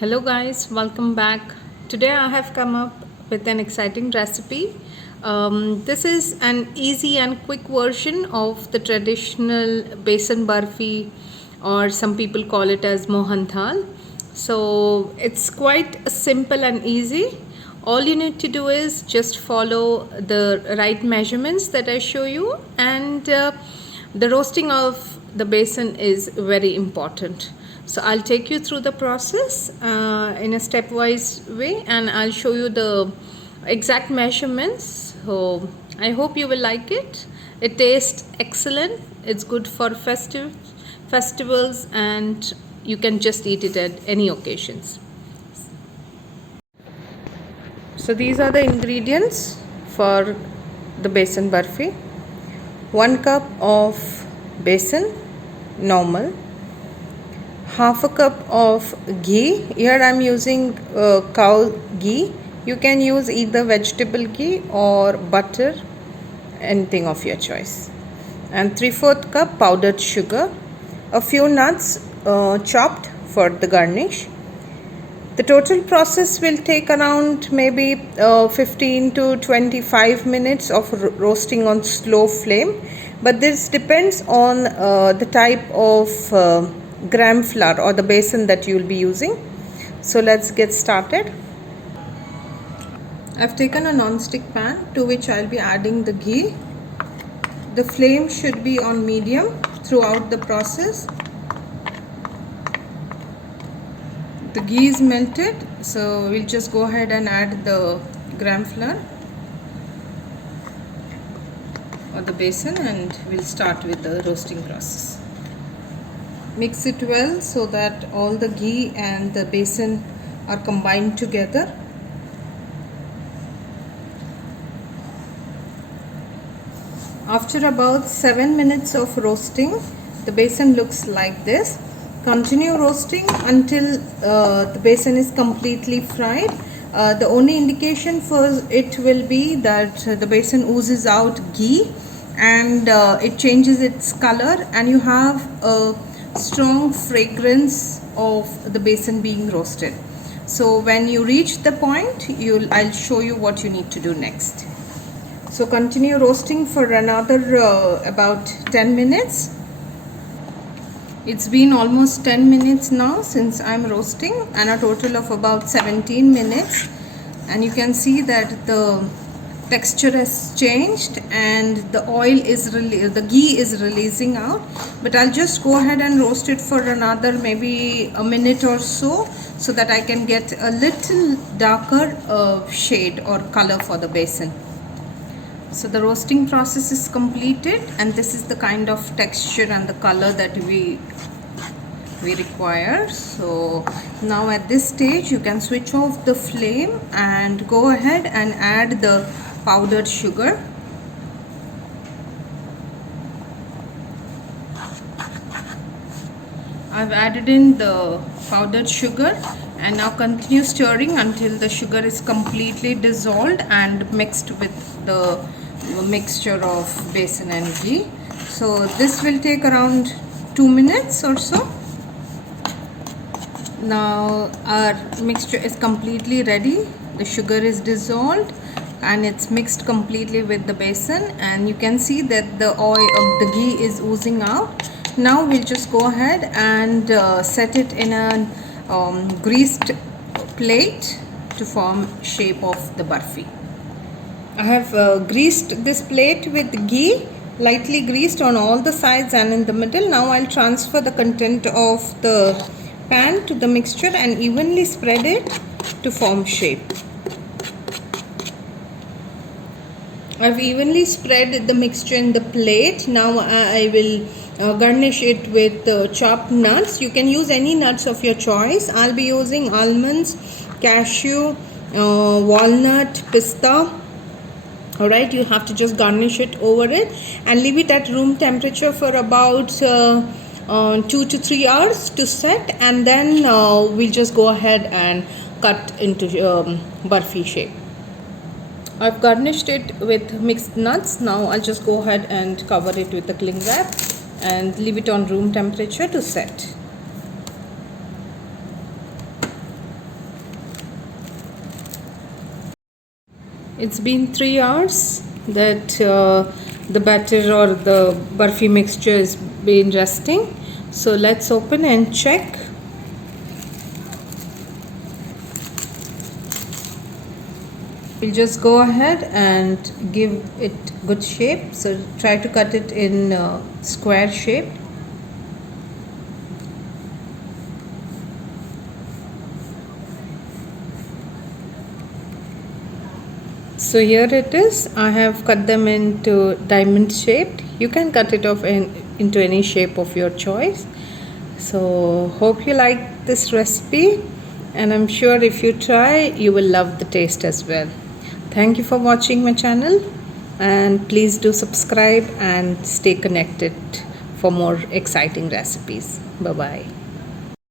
Hello guys, welcome back. Today I have come up with an exciting recipe. This is an easy and quick version of the traditional besan barfi, or some people call it as mohan thal. So it's quite simple and easy. All you need to do is just follow the right measurements that I show you, and the roasting of the besan is very important. So I'll take you through the process in a stepwise way, and I'll show you the exact measurements. So I hope you will like it. It tastes excellent. It's good for festivals, and you can just eat it at any occasions. So these are the ingredients for the besan barfi. 1 cup of besan normal, half a cup of ghee. Here I'm using cow ghee. You can use either vegetable ghee or butter, anything of your choice. And 3/4 cup powdered sugar, a few nuts chopped for the garnish. The total process will take around maybe 15 to 25 minutes of roasting on slow flame, but this depends on the type of gram flour or the besan that you will be using. So let's get started. I've taken a non-stick pan to which I'll be adding the ghee. The flame should be on medium throughout the process. The ghee is melted, so we'll just go ahead and add the gram flour or the besan, and we'll start with the roasting process. Mix it well so that all the ghee and the besan are combined together. After about 7 minutes of roasting, the besan looks like this. Continue roasting until the besan is completely fried. The only indication for it will be that the besan oozes out ghee, and it changes its color, and you have a strong fragrance of the besan being roasted. So when you reach the point, I'll show you what you need to do next. So continue roasting for another about 10 minutes. It's been almost 10 minutes now since I'm roasting, and a total of about 17 minutes, and you can see that the texture has changed and the ghee is releasing out. But I'll just go ahead and roast it for another maybe a minute or so that I can get a little darker shade or color for the besan. So the roasting process is completed, and this is the kind of texture and the color that we require. So now at this stage you can switch off the flame and go ahead and add the powdered sugar. I've added in the powdered sugar, and now continue stirring until the sugar is completely dissolved and mixed with the mixture of besan and ghee. So this will take around 2 minutes or so. Now our mixture is completely ready. The sugar is dissolved and it's mixed completely with the besan, and you can see that the oil of the ghee is oozing out. Now we'll just go ahead and set it in a greased plate to form shape of the barfi. I have greased this plate with ghee, lightly greased on all the sides and in the middle. Now I'll transfer the content of the pan to the mixture and evenly spread it to form shape. I've evenly spread the mixture in the plate. Now I will garnish it with chopped nuts. You can use any nuts of your choice. I'll be using almonds, cashew, walnut, pista. Alright, you have to just garnish it over it and leave it at room temperature for about 2 to 3 hours to set, and then we'll just go ahead and cut into barfi shape. I've garnished it with mixed nuts. Now I'll just go ahead and cover it with a cling wrap and leave it on room temperature to set. It's been 3 hours that the batter or the barfi mixture has been resting. So let's open and check. We'll just go ahead and give it good shape. So try to cut it in square shape. So here it is. I have cut them into diamond shaped. You can cut it off into any shape of your choice. So hope you like this recipe, and I'm sure if you try you will love the taste as well. Thank you for watching my channel, and please do subscribe and stay connected for more exciting recipes. Bye bye.